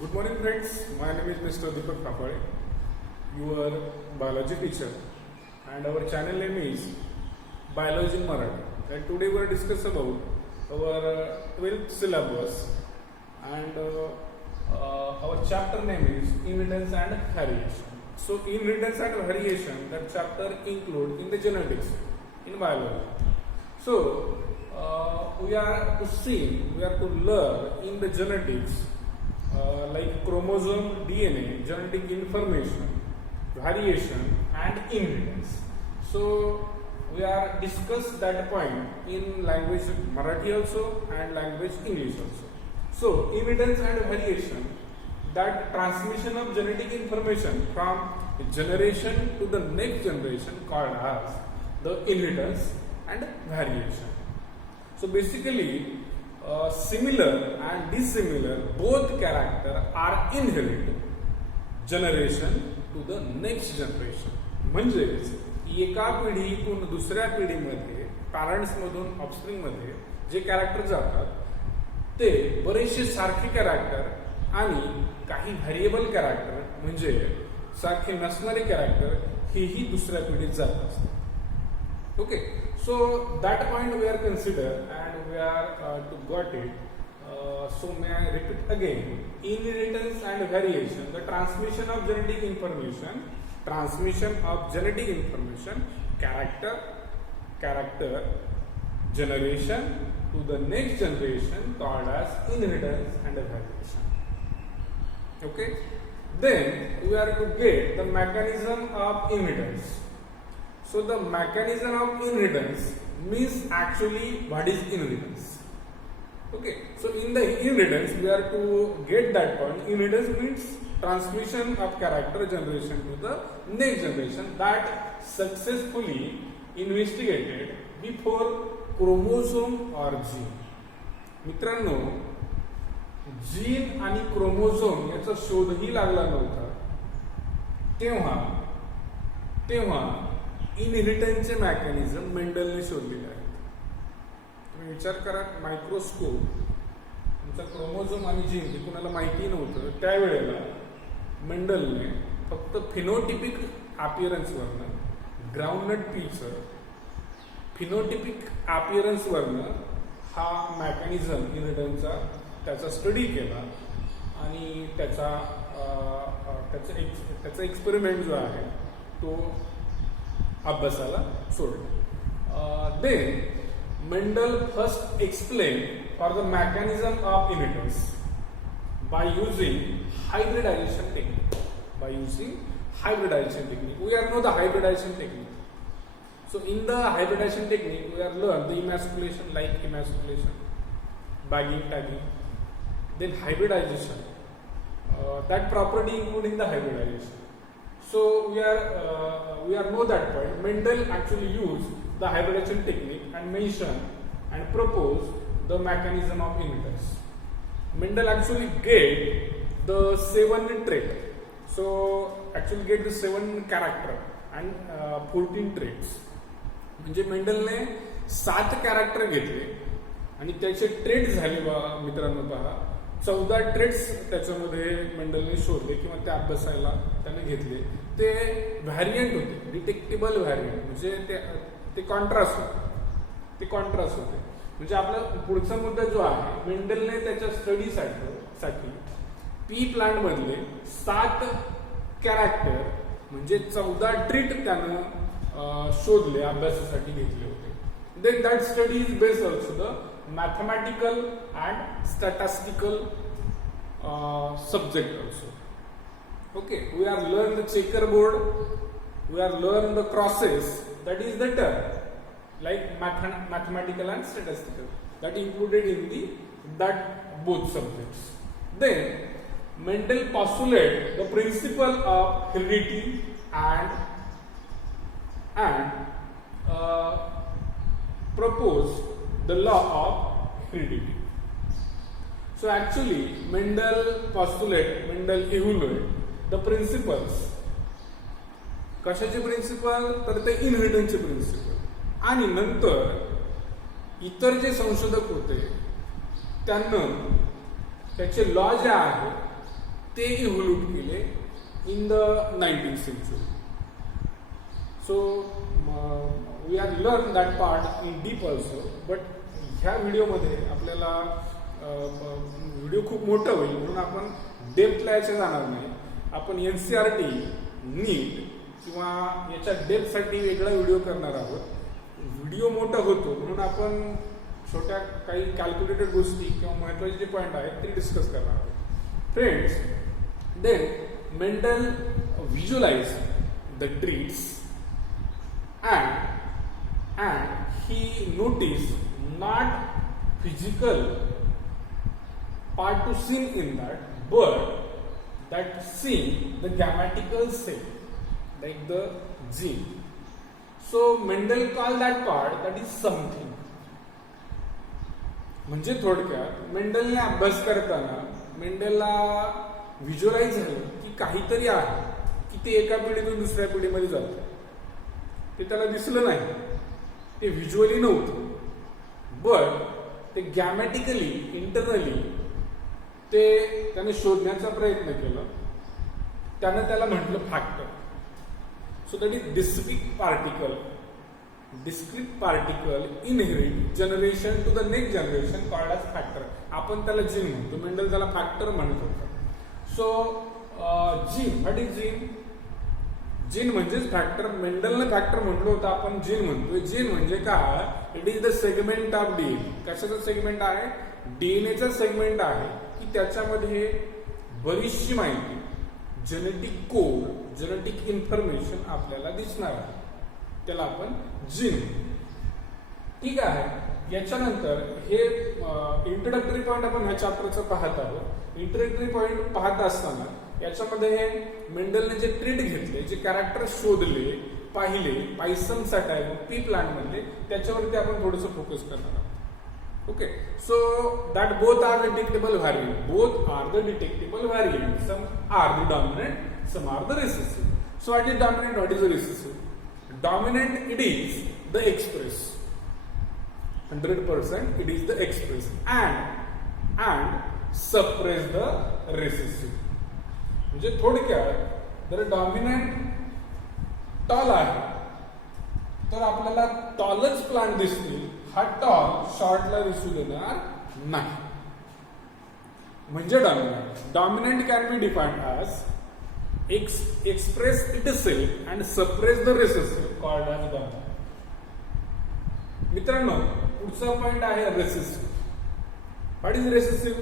Good morning, friends. My name is Mr. Deepak Kapale, your biology teacher, and our channel name is Biology in Marathi. And today we are discuss about our 12th syllabus, and our chapter name is Inheritance and Variation. So, inheritance and variation, that chapter include in the genetics in biology. So, we are to learn in the genetics. Like chromosome, DNA, genetic information, variation and inheritance. So we are discuss that point in language Marathi also and language English also. So inheritance and variation, that transmission of genetic information from generation to the next generation called as the inheritance and variation. So basically similar and dissimilar both character are inherited generation to the next generation. म्हणजेच एका पिढीतून दुसऱ्या पिढीमध्ये parents मधून offspring मध्ये जे character जातात ते बरेचसे सारखे कॅरेक्टर आणि काही व्हेरिएबल कॅरेक्टर म्हणजे सारखे नसणारे कॅरेक्टर हेही दुसऱ्या पिढीत जात असतात. Okay, so that point we are consider and we are to got it. So may I repeat again? Inheritance and variation, the transmission of genetic information, character, generation to the next generation called as inheritance and variation. Okay, then we are to get the mechanism of inheritance. So the mechanism of inheritance means actually what is inheritance. Okay, so in the inheritance we are to get that point. Inheritance means transmission of character generation to the next generation that successfully investigated before chromosome or gene. मित्रांनो, gene आणि chromosome याचा शोधही लागला नव्हता तेव्हा इनहेरिटन्सचे mechanism मेंडलने शोधलेले आहेत. तुम्ही विचार करा, मायक्रोस्कोप तुमचा क्रोमोझोम आणि जीन हे कुणाला माहिती नव्हतं त्यावेळेला मेंडलने फक्त फिनोटिपिक अपीअरन्सवरनं, ग्राउंडनट पीचं फिनोटिपिक अपीअरन्सवरनं हा मेकॅनिझम इनहेरिटन्सचा त्याचा स्टडी केला आणि त्याचा एक्सपेरिमेंट जो आहे तो अभ्यासाला सोडलं. Then Mendel first explained for the mechanism of inheritance by using hybridization technique. We are know the hybridization technique. So in the hybridization technique, we are learn the emasculation, like emasculation, bagging, tagging, then hybridization. That property including the hybridization. So we are know that point. Mendel actually used the hybridization technique and mentioned and proposed the mechanism of inheritance. Mendel actually get the 7 trait. So actually get the 7 character and 14 traits. म्हणजे मेंडलने 7 character घेतले आणि त्याचे trait झाले मित्रांनो पहा 14 traits त्याच्यामध्ये मेंडलने शोधले किंवा त्या अभ्यासाला त्याने घेतले. ते व्हॅरियंट होते, डिटेक्टेबल व्हॅरियंट, म्हणजे ते कॉन्ट्रास्ट होते. म्हणजे आपला पुढचा मुद्दा जो आहे, मेंडलने त्याच्या स्टडीसाठी पी प्लांट मधले 7 कॅरेक्टर म्हणजे 14 ट्रीट त्यानं शोधले, अभ्यासासाठी घेतले होते. Then that study is based also the mathematical and statistical subject also. Okay, we are learn the checkerboard, we are learn the crosses, that is the term like mathematical and statistical, that included in that both subjects. Then Mendel postulated the principle of heredity and proposed the law of heredity. So actually Mendel evaluated the principles. कशाचे principal? तर ते इनहेरिटन्सचे principal. आणि नंतर इतर जे संशोधक होते त्यांना त्याचे लॉ जे आहे ते इव्होल्यूट केले in the 19th century. So we have learned that part in deep also, but ह्या व्हिडिओमध्ये आपल्याला व्हिडिओ खूप मोठा होईल म्हणून आपण डेप्थला याच्या जाणार नाही. आपण NCERT, नीट किंवा याच्या डेप्थसाठी वेगळा व्हिडिओ करणार आहोत. व्हिडिओ मोठा होतो म्हणून आपण छोट्या काही कॅल्क्युलेटेड गोष्टी किंवा महत्त्वाचे जे पॉईंट आहेत ते डिस्कस करणार आहोत. Friends, then Mendel visualize the traits and he noticed not physical part to seen in that, but that seen the grammatical set, like the gene. So Mendel called that part that is something. म्हणजे थोडक्यात मेंडलने अभ्यास करताना मेंडलला visualise झालं की काहीतरी आहे की ते एका पिढीतून दुसऱ्या पिढीमध्ये जातं. ते त्याला दिसलं नाही, ते व्हिज्युअली नव्हतं, बट ते गॅमॅटिकली इंटरनली ते त्याने शोधण्याचा प्रयत्न केला. त्यानं त्याला म्हटलं factor. So that is discrete particle inherit generation to the next generation called as factor. आपण त्याला जीन म्हणतो, मेंडल त्याला फॅक्टर म्हणत होता. So gene, what is gene? Gene म्हणजेच फॅक्टर. मेंडलनं फॅक्टर म्हटलं होतं, आपण जीन म्हणतोय. जीन म्हणजे काय? It is the segment of DNA. कशाचं सेगमेंट आहे? डीएनएचा सेगमेंट आहे की त्याच्यामध्ये बरीचशी माहिती, जेनेटिक कोड, जेनेटिक इन्फॉर्मेशन आपल्याला दिसणार आहे. त्याला आपण जीन. ठीक आहे. याच्यानंतर हे इंट्रोडक्टरी पॉइंट आपण ह्या चॅप्टरचं पाहत आहोत. इंट्रोडक्टरी पॉइंट पाहत असताना याच्यामध्ये मेंडलने जे ट्रीट घेतले, जे कॅरेक्टर शोधले, पाहिले, पायसन सॅटायरो, पी प्लांट मधले, त्याच्यावरती आपण थोडंसं फोकस करणार आहोत. Okay. So that both are the detectable variant. Both are the detectable variant. Some are the dominant, some are the recessive. So what is dominant, what is the recessive? Dominant, it is the express. 100% it is the express, and suppress the recessive. म्हणजे थोडक्यात जर dominant tall आहे तर आपल्याला टॉलच plant दिसतील. हा tall शॉर्टला दिसू देणार नाही. म्हणजे dominant can be defined as express itself and suppress the recessive called as dominant. मित्रांनो, पुढचा पॉइंट आहे रेसेसिव्ह. What is recessive?